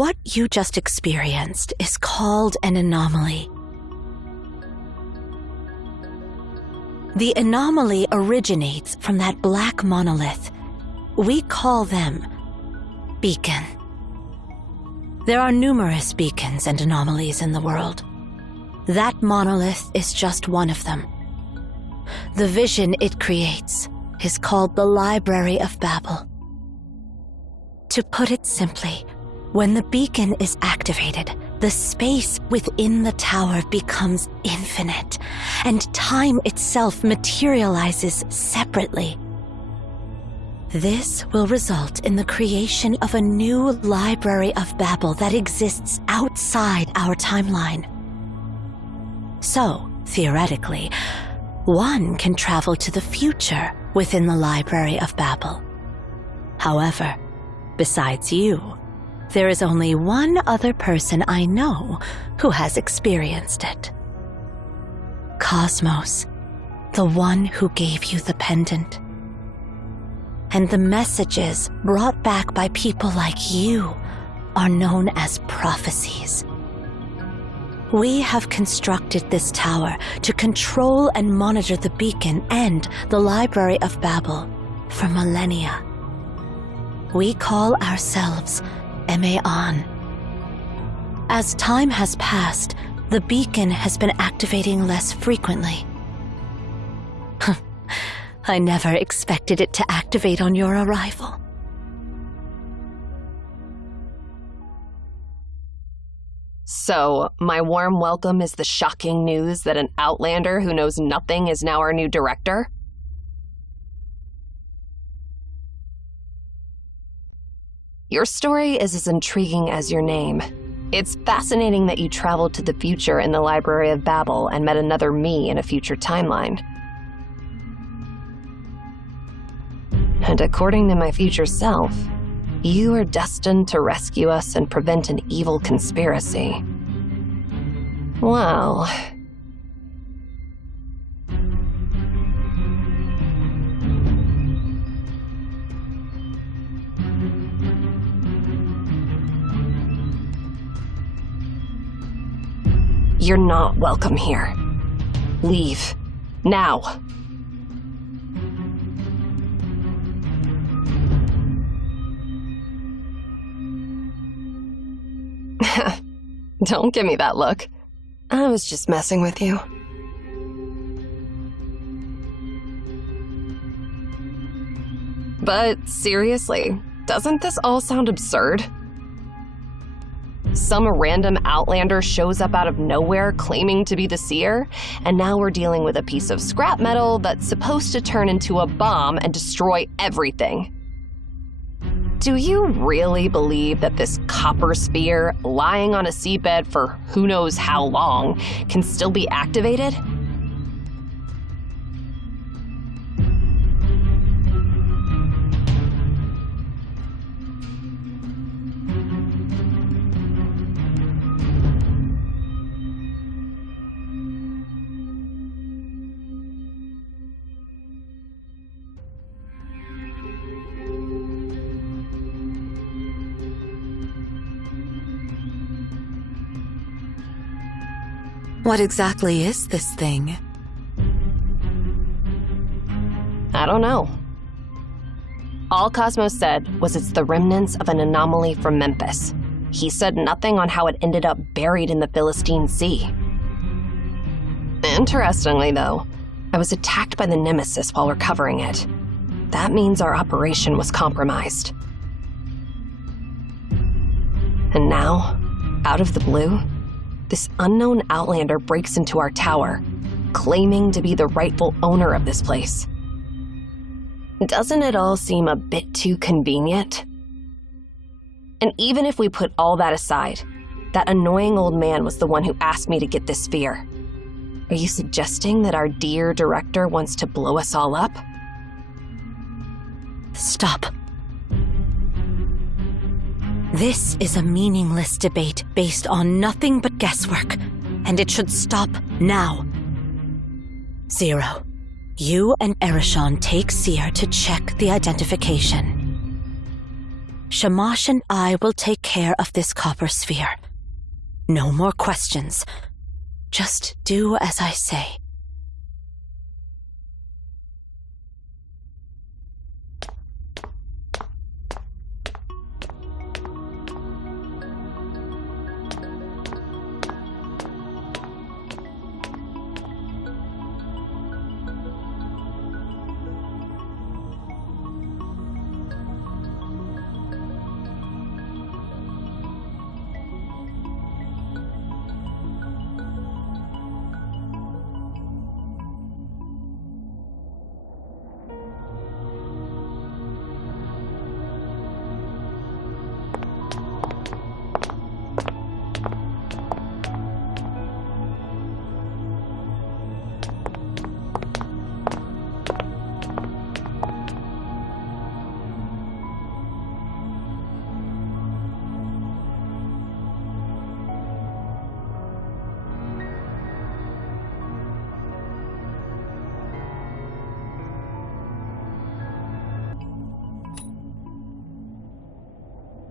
What you just experienced is called an anomaly. The anomaly originates from that black monolith. We call them beacon. There are numerous beacons and anomalies in the world. That monolith is just one of them. The vision it creates is called the Library of Babel. To put it simply, when the beacon is activated, the space within the tower becomes infinite, and time itself materializes separately. This will result in the creation of a new Library of Babel that exists outside our timeline. So, theoretically, one can travel to the future within the Library of Babel. However, besides you, there is only one other person I know who has experienced it. Cosmos, the one who gave you the pendant. And the messages brought back by people like you are known as prophecies. We have constructed this tower to control and monitor the beacon and the Library of Babel for millennia. We call ourselves Ep.1. As time has passed, the beacon has been activating less frequently. I never expected it to activate on your arrival. So, my warm welcome is the shocking news that an Outlander who knows nothing is now our new director? Your story is as intriguing as your name. It's fascinating that you traveled to the future in the Library of Babel and met another me in a future timeline. And according to my future self, you are destined to rescue us and prevent an evil conspiracy. Well... You're not welcome here. Leave. Now. Don't give me that look. I was just messing with you. But seriously, doesn't this all sound absurd? Some random Outlander shows up out of nowhere claiming to be the seer, and now we're dealing with a piece of scrap metal that's supposed to turn into a bomb and destroy everything. Do you really believe that this copper sphere, lying on a seabed for who knows how long, can still be activated? What exactly is this thing? I don't know. All Cosmos said was it's the remnants of an anomaly from Memphis. He said nothing on how it ended up buried in the Philistine Sea. Interestingly, though, I was attacked by the Nemesis while recovering it. That means our operation was compromised. And now, out of the blue, this unknown Outlander breaks into our tower, claiming to be the rightful owner of this place. Doesn't it all seem a bit too convenient? And even if we put all that aside, that annoying old man was the one who asked me to get this sphere. Are you suggesting that our dear director wants to blow us all up? Stop. This is a meaningless debate based on nothing but guesswork, and it should stop now. Zero, you and Erishon take Seer to check the identification. Shamash and I will take care of this copper sphere. No more questions. Just do as I say.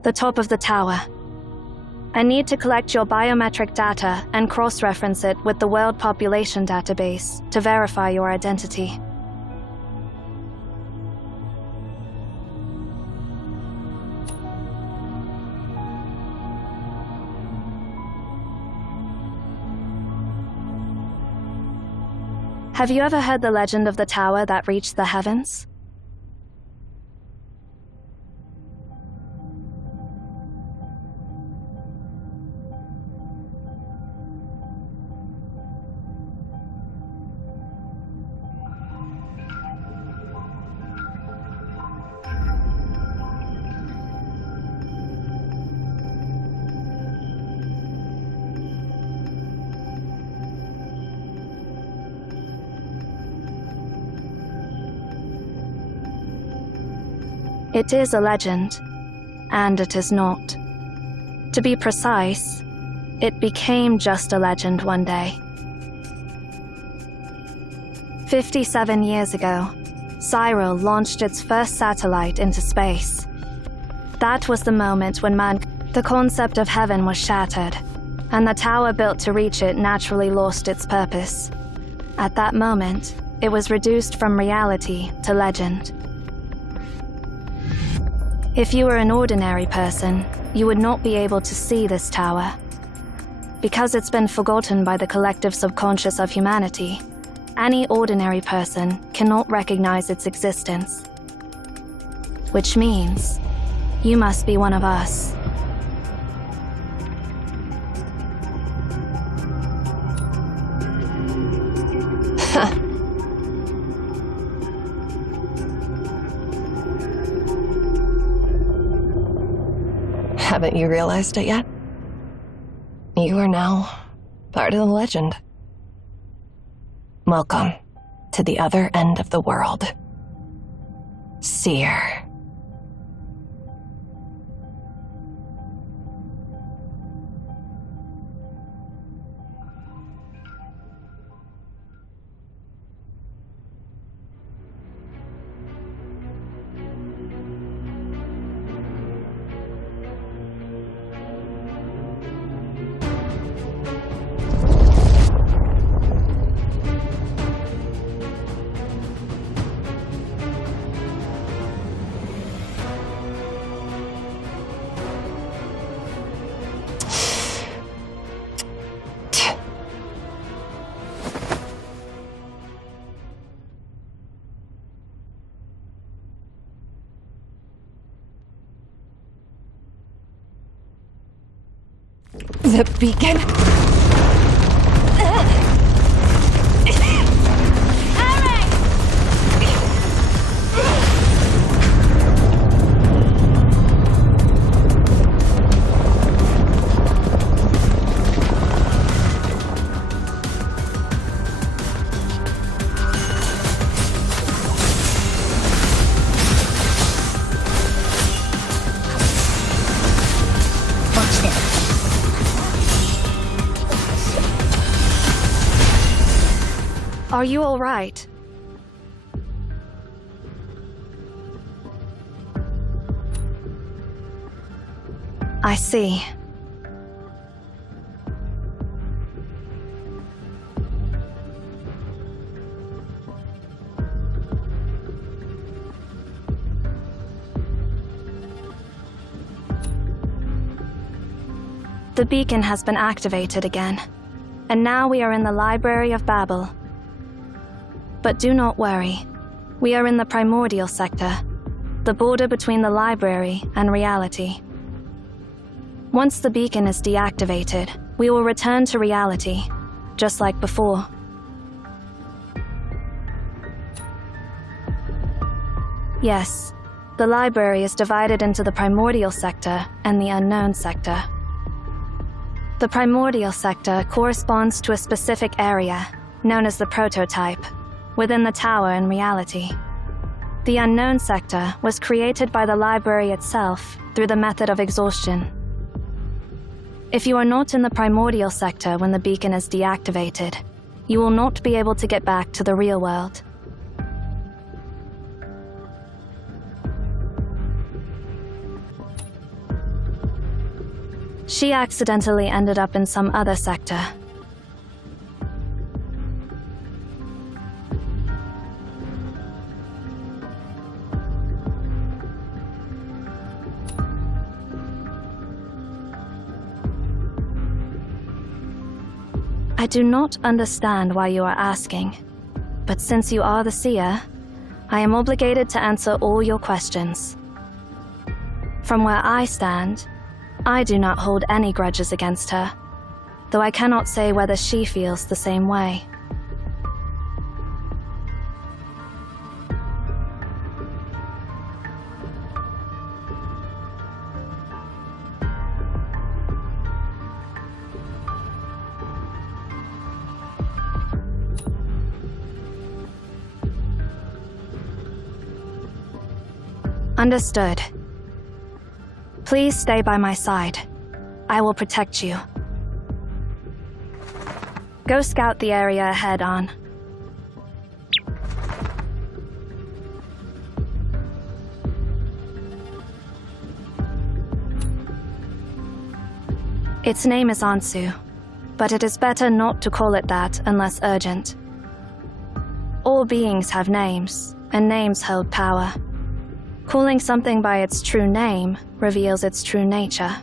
The top of the tower. I need to collect your biometric data and cross-reference it with the World Population Database to verify your identity. Have you ever heard the legend of the tower that reached the heavens? It is a legend, and it is not. To be precise, it became just a legend one day. 57 years ago, Cyril launched its first satellite into space. That was the moment when the concept of heaven was shattered, and the tower built to reach it naturally lost its purpose. At that moment, it was reduced from reality to legend. If you were an ordinary person, you would not be able to see this tower. Because it's been forgotten by the collective subconscious of humanity, any ordinary person cannot recognize its existence. Which means, you must be one of us. Haven't you realized it yet? You are now part of the legend. Welcome to the other end of the world. Seer. The beacon? Watch this. Are you all right? I see. The beacon has been activated again, and now we are in the Library of Babel. But do not worry, we are in the primordial sector, the border between the library and reality. Once the beacon is deactivated, we will return to reality, just like before. Yes, the library is divided into the primordial sector and the unknown sector. The primordial sector corresponds to a specific area, known as the prototype, within the tower in reality. The unknown sector was created by the library itself through the method of exhaustion. If you are not in the primordial sector when the beacon is deactivated, you will not be able to get back to the real world. She accidentally ended up in some other sector. I do not understand why you are asking, but since you are the seer, I am obligated to answer all your questions. From where I stand, I do not hold any grudges against her, though I cannot say whether she feels the same way. Understood. Please stay by my side. I will protect you. Go scout the area ahead on. Its name is Ansu, but it is better not to call it that unless urgent. All beings have names, and names hold power. Calling something by its true name reveals its true nature.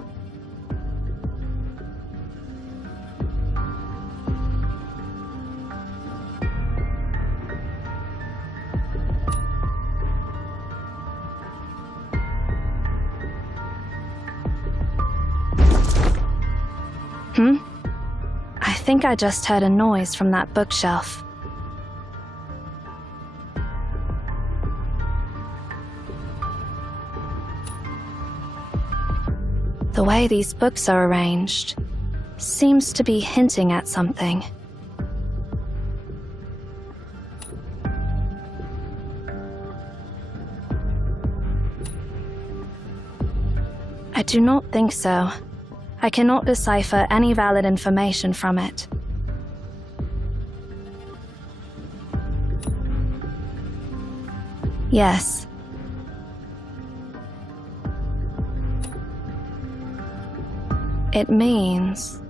I think I just heard a noise from that bookshelf. The way these books are arranged seems to be hinting at something. I do not think so. I cannot decipher any valid information from it. Yes. It means,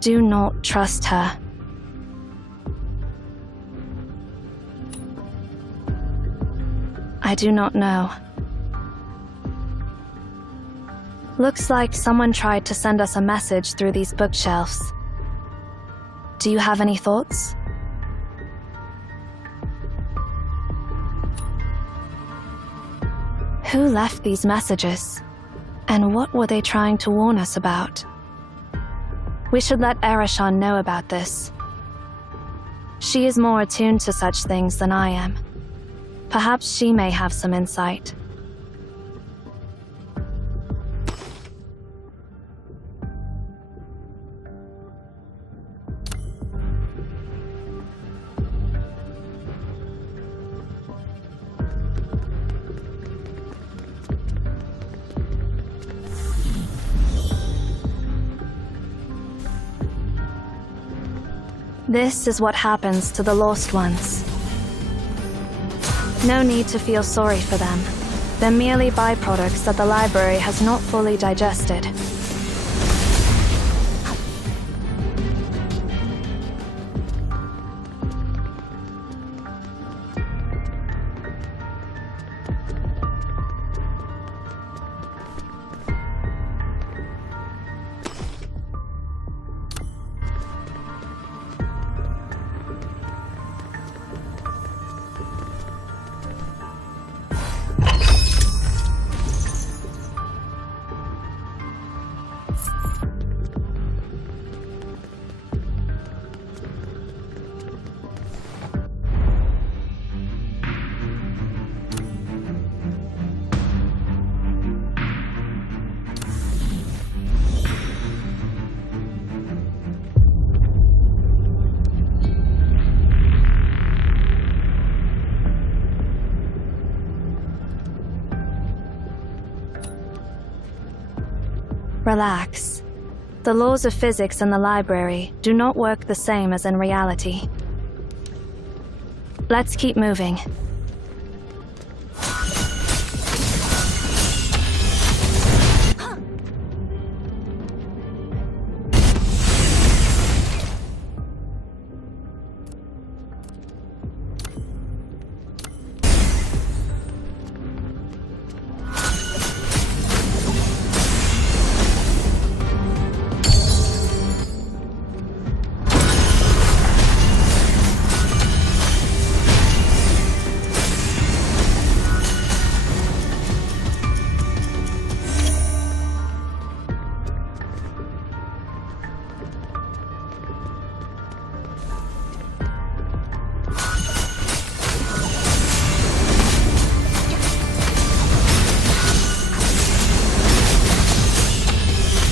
do not trust her. I do not know. Looks like someone tried to send us a message through these bookshelves. Do you have any thoughts? Who left these messages? And what were they trying to warn us about? We should let Erashan know about this. She is more attuned to such things than I am. Perhaps she may have some insight. This is what happens to the lost ones. No need to feel sorry for them. They're merely byproducts that the library has not fully digested. Relax. The laws of physics in the library do not work the same as in reality. Let's keep moving.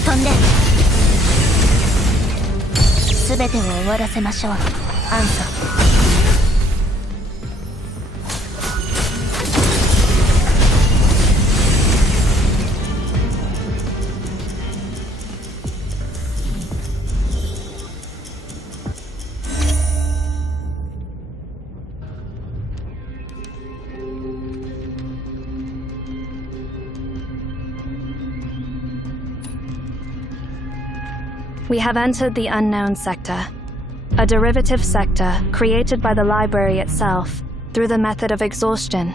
飛んで。すべてを終わらせましょう。アンソ。We have entered the unknown sector, a derivative sector created by the library itself through the method of exhaustion.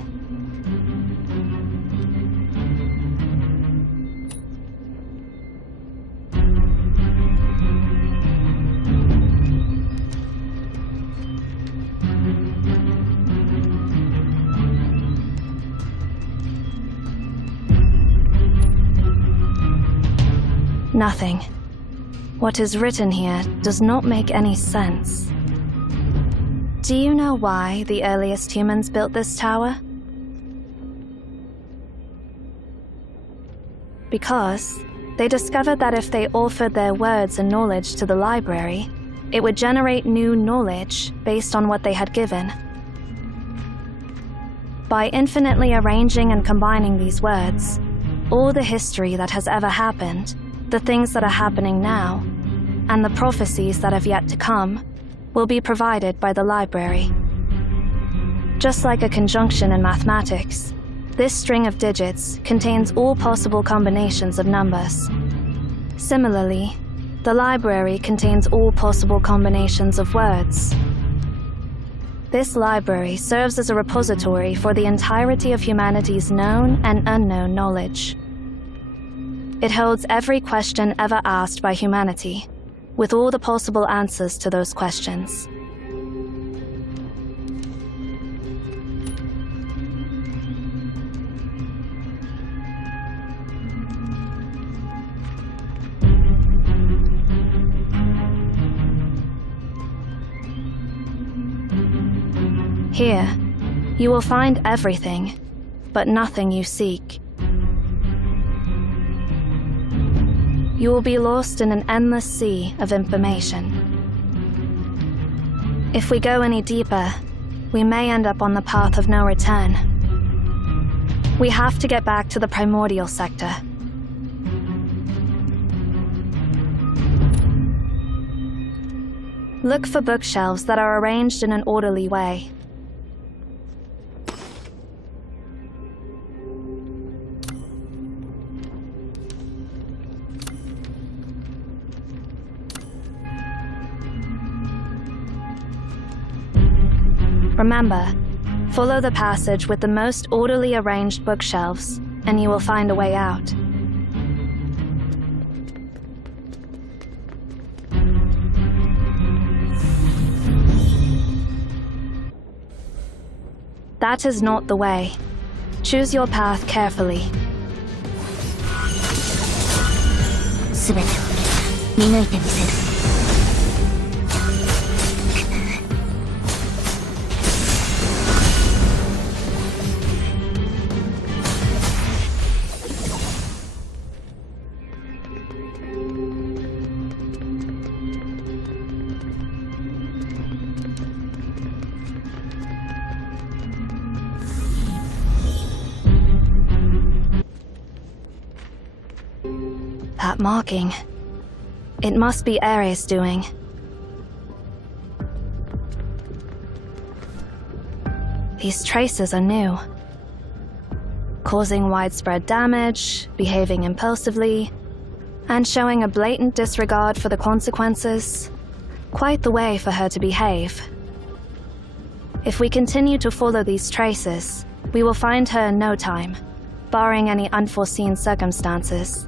Nothing. What is written here does not make any sense. Do you know why the earliest humans built this tower? Because they discovered that if they offered their words and knowledge to the library, it would generate new knowledge based on what they had given. By infinitely arranging and combining these words, all the history that has ever happened, the things that are happening now, and the prophecies that have yet to come, will be provided by the library. Just like a conjunction in mathematics, this string of digits contains all possible combinations of numbers. Similarly, the library contains all possible combinations of words. This library serves as a repository for the entirety of humanity's known and unknown knowledge. It holds every question ever asked by humanity, with all the possible answers to those questions. Here, you will find everything, but nothing you seek. You will be lost in an endless sea of information. If we go any deeper, we may end up on the path of no return. We have to get back to the primordial sector. Look for bookshelves that are arranged in an orderly way. Remember, follow the passage with the most orderly arranged bookshelves, and you will find a way out. That is not the way. Choose your path carefully. すべてを見抜いてみせる。That marking. It must be Ares' doing. These traces are new. Causing widespread damage, behaving impulsively, and showing a blatant disregard for the consequences. Quite the way for her to behave. If we continue to follow these traces, we will find her in no time, barring any unforeseen circumstances.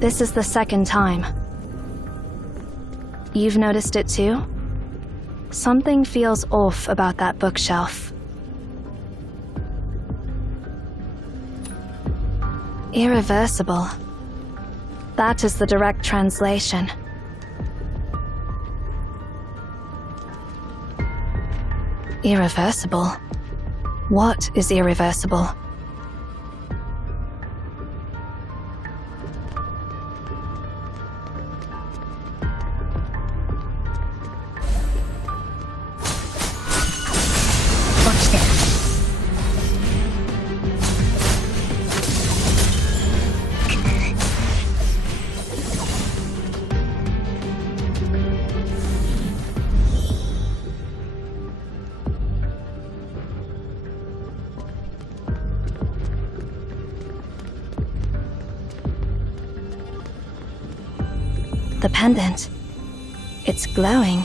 This is the second time. You've noticed it too? Something feels off about that bookshelf. Irreversible. That is the direct translation. Irreversible? What is irreversible? The pendant. It's glowing.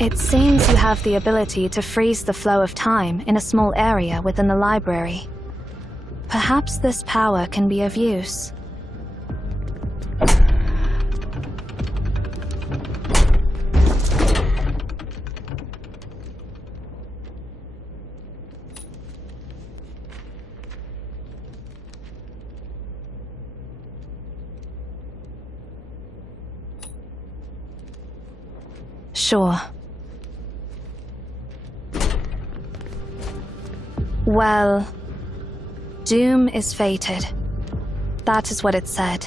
It seems you have the ability to freeze the flow of time in a small area within the library. Perhaps this power can be of use. Sure. Well, doom is fated. That is what it said.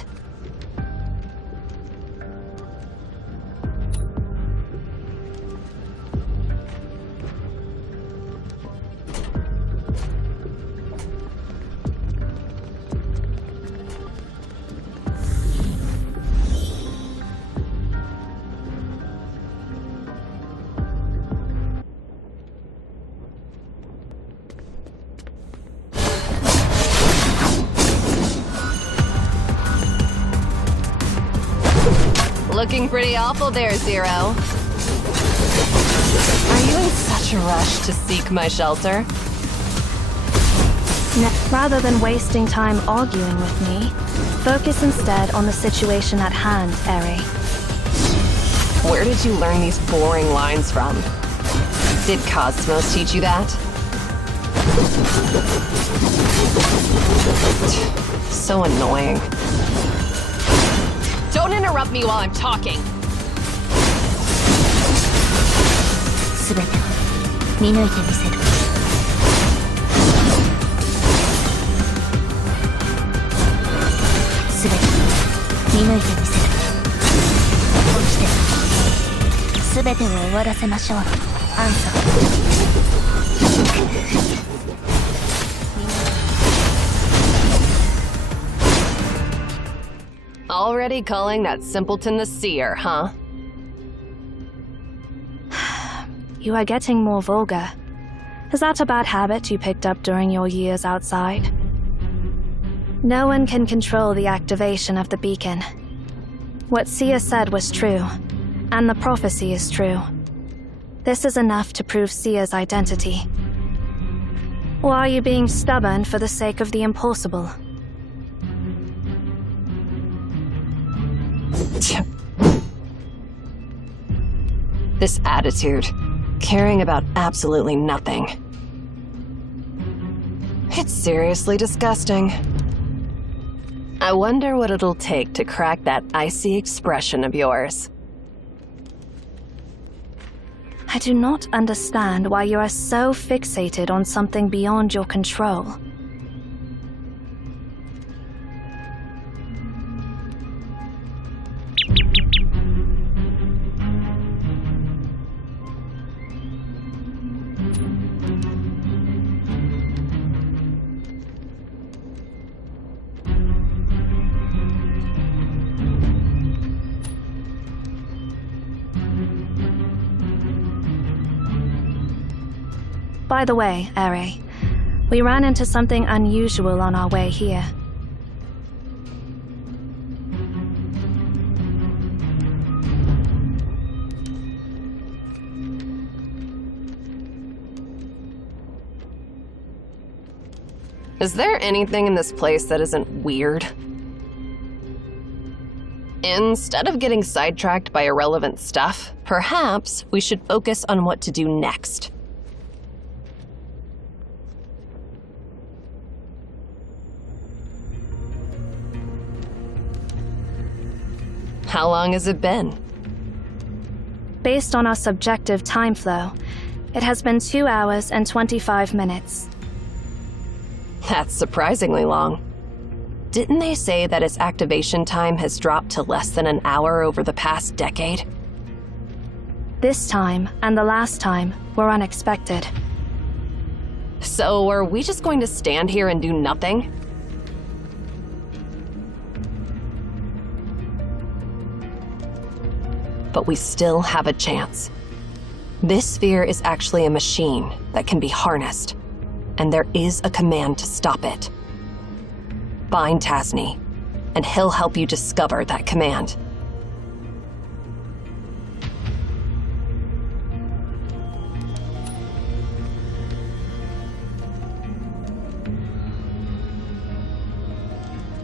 Looking pretty awful there, Zero. such a rush to seek my shelter. Rather than wasting time arguing with me, focus instead on the situation at hand, Eri. Where did you learn these boring lines from? Did Cosmos teach you that? So annoying. Don't interrupt me while I'm talking. 全てを見抜いてみせる。全てを見抜いてみせる。起きて全てを終わらせましょう。アンサー。Already calling that simpleton the seer, huh? You are getting more vulgar. Is that a bad habit you picked up during your years outside? No one can control the activation of the beacon. What Sia said was true, and the prophecy is true. This is enough to prove Sia's identity. Or are you being stubborn for the sake of the impossible? This attitude, caring about absolutely nothing. It's seriously disgusting. I wonder what it'll take to crack that icy expression of yours. I do not understand why you are so fixated on something beyond your control. By the way, Eri, we ran into something unusual on our way here. Is there anything in this place that isn't weird? Instead of getting sidetracked by irrelevant stuff, perhaps we should focus on what to do next. How long has it been? Based on our subjective time flow, it has been 2 hours and 25 minutes. That's surprisingly long. Didn't they say that its activation time has dropped to less than an hour over the past decade? This time and the last time were unexpected. So are we just going to stand here and do nothing? But we still have a chance. This sphere is actually a machine that can be harnessed, and there is a command to stop it. Find Tasni, and he'll help you discover that command.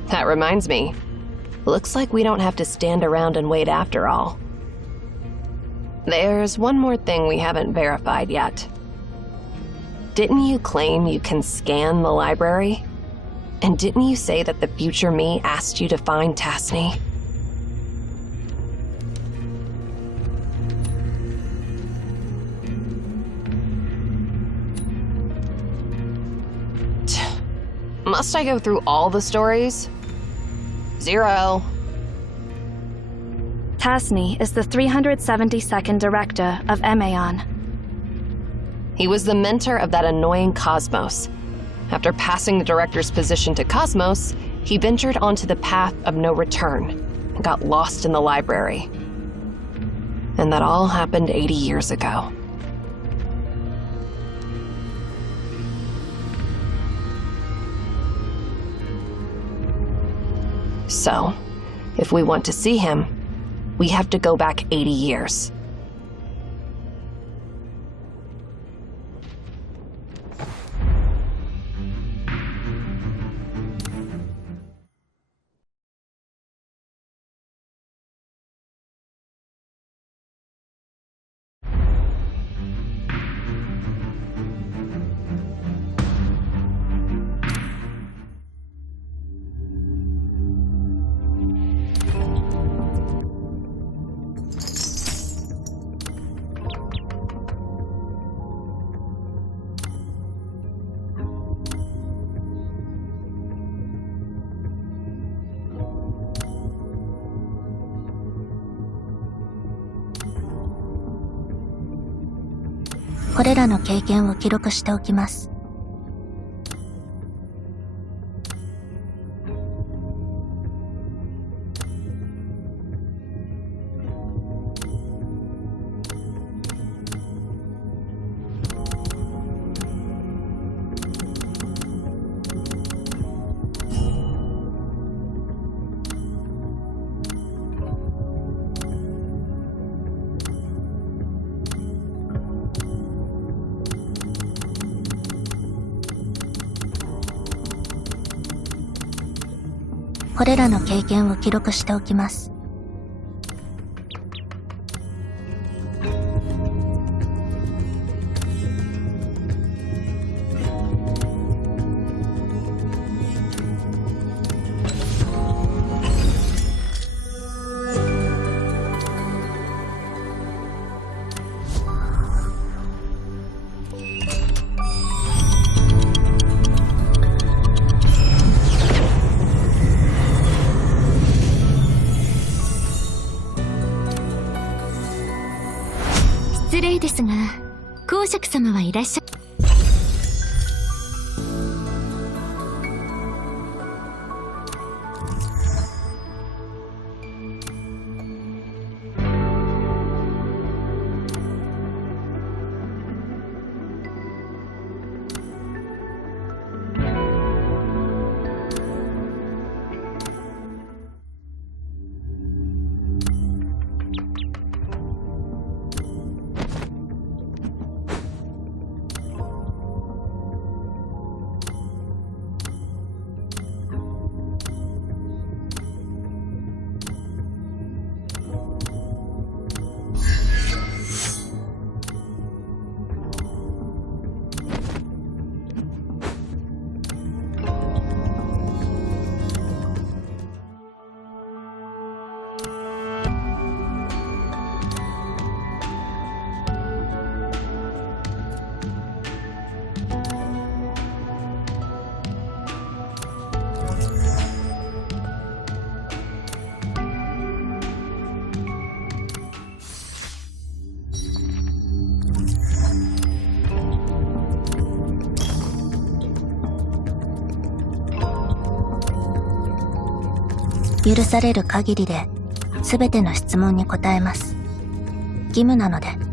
That reminds me, looks like we don't have to stand around and wait after all. There's one more thing we haven't verified yet. Didn't you claim you can scan the library? And didn't you say that the future me asked you to find Tasni? Must I go through all the stories? 0. Tasni is the 372nd director of Ep.1. He was the mentor of that annoying Cosmos. After passing the director's position to Cosmos, he ventured onto the path of no return and got lost in the library. And that all happened 80 years ago. So, if we want to see him, we have to go back 80 years. これらの経験を記録しておきます。これらの経験を記録しておきます。失礼ですが、公爵様はいらっしゃ。許される限りで全ての質問に答えます。義務なので。